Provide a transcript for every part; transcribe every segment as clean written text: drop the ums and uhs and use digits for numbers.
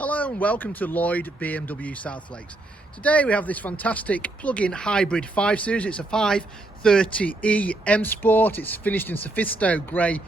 Hello and welcome to Lloyd BMW South Lakes. Today we have this fantastic plug-in hybrid 5 Series. It's a 530e M Sport. It's finished in Sophisto Grey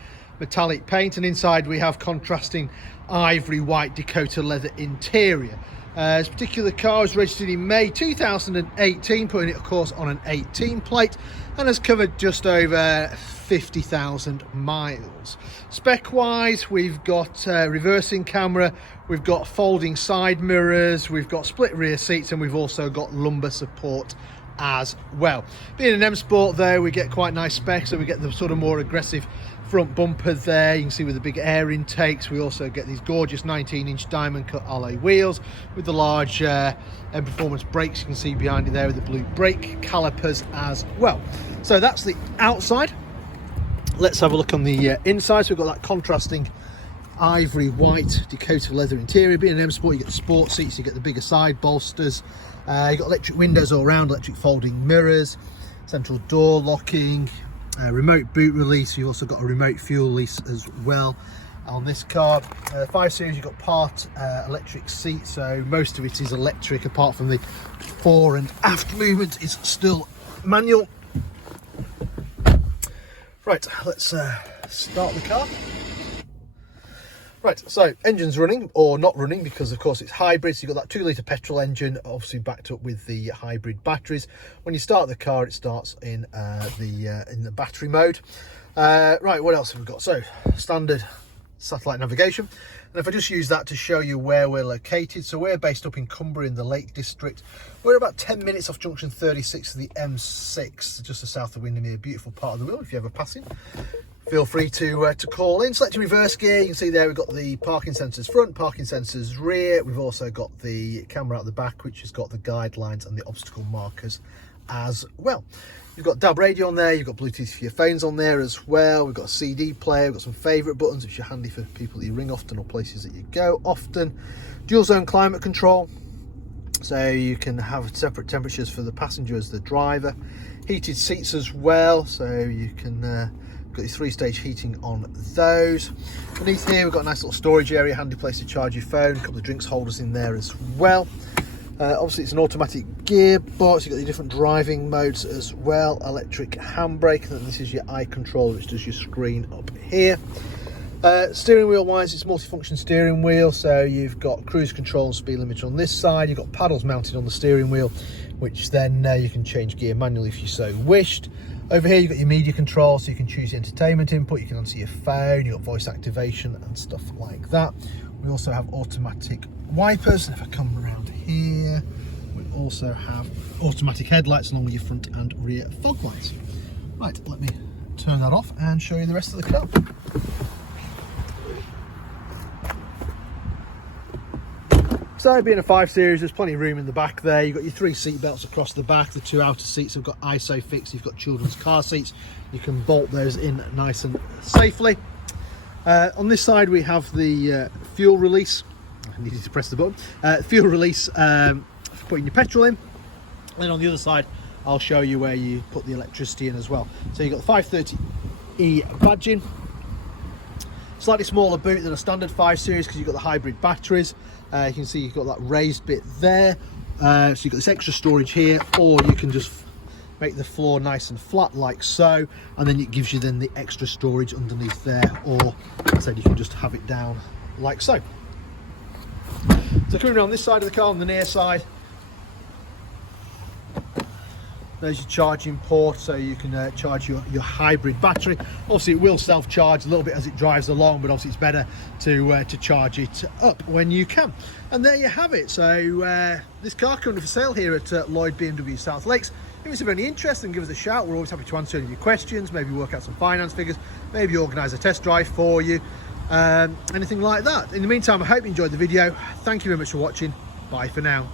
metallic paint, and inside we have contrasting Ivory White Dakota Leather interior. This particular car was registered in May 2018, putting it of course on an 18 plate, and has covered just over 50,000 miles. Spec wise, we've got reversing camera, we've got folding side mirrors, we've got split rear seats, and we've also got lumbar support as well. Being an M Sport though, we get quite nice specs, so we get the sort of more aggressive front bumper there, you can see with the big air intakes. We also get these gorgeous 19-inch diamond cut alloy wheels with the large M Performance brakes you can see behind it there, with the blue brake calipers as well. So that's the outside. Let's have a look on the inside. So we've got that contrasting Ivory White Dakota Leather interior. Being an M Sport, you get the sport seats, you get the bigger side bolsters, you've got electric windows all around, electric folding mirrors, central door locking, remote boot release. You've also got a remote fuel release as well on this car. 5 Series, you've got part electric seat, so most of it is electric apart from the fore and aft movement is still manual. Right, let's start the car. Right, so engine's running, or not running, because of course it's hybrid. So you've got that 2-litre petrol engine, obviously backed up with the hybrid batteries. When you start the car, it starts in the battery mode. Right, what else have we got? So standard satellite navigation, and if I just use that to show you where we're located. So we're based up in Cumbria in the Lake District. We're about 10 minutes off junction 36 of the M6, just south of Windermere. Beautiful part of the wheel. If you're ever passing, feel free to call in. Select reverse gear. You can see there we've got the parking sensors front, parking sensors rear. We've also got the camera out the back, which has got the guidelines and the obstacle markers as well. You've got DAB radio on there, you've got Bluetooth for your phones on there as well. We've got a CD player, we've got some favourite buttons which are handy for people that you ring often or places that you go often. Dual zone climate control, so you can have separate temperatures for the passenger as the driver. Heated seats as well, so you can got your 3-stage heating on those. Beneath here we've got a nice little storage area, handy place to charge your phone, a couple of drinks holders in there as well. Obviously it's an automatic gearbox, you've got the different driving modes as well, electric handbrake, and then this is your eye control, which does your screen up here. Steering wheel wise, it's multifunction steering wheel, so you've got cruise control and speed limiter on this side. You've got paddles mounted on the steering wheel, which then you can change gear manually if you so wished. Over here you've got your media control, so you can choose the entertainment input, you can answer your phone, you've got voice activation and stuff like that. We also have automatic wipers, and if I come around here, we also have automatic headlights along with your front and rear fog lights. Right, let me turn that off and show you the rest of the car. So being a 5 Series, there's plenty of room in the back there. You've got your 3 seat belts across the back, the 2 outer seats have got ISOFIX, you've got children's car seats, you can bolt those in nice and safely. On this side we have the fuel release. I needed to press the button. Fuel release for putting your petrol in, and then on the other side I'll show you where you put the electricity in as well. So you've got the 530e badging, slightly smaller boot than a standard 5 Series because you've got the hybrid batteries. You can see you've got that raised bit there, so you've got this extra storage here, or you can just make the floor nice and flat like so, and then it gives you then the extra storage underneath there, or like I said, you can just have it down like so. So coming around this side of the car, on the near side, there's your charging port, so you can charge your hybrid battery. Obviously it will self-charge a little bit as it drives along, but obviously it's better to charge it up when you can. And there you have it. So this car currently for sale here at Lloyd BMW South Lakes. If it's of any interest, then give us a shout. We're always happy to answer any of your questions, maybe work out some finance figures, maybe organise a test drive for you, anything like that. In the meantime, I hope you enjoyed the video. Thank you very much for watching. Bye for now.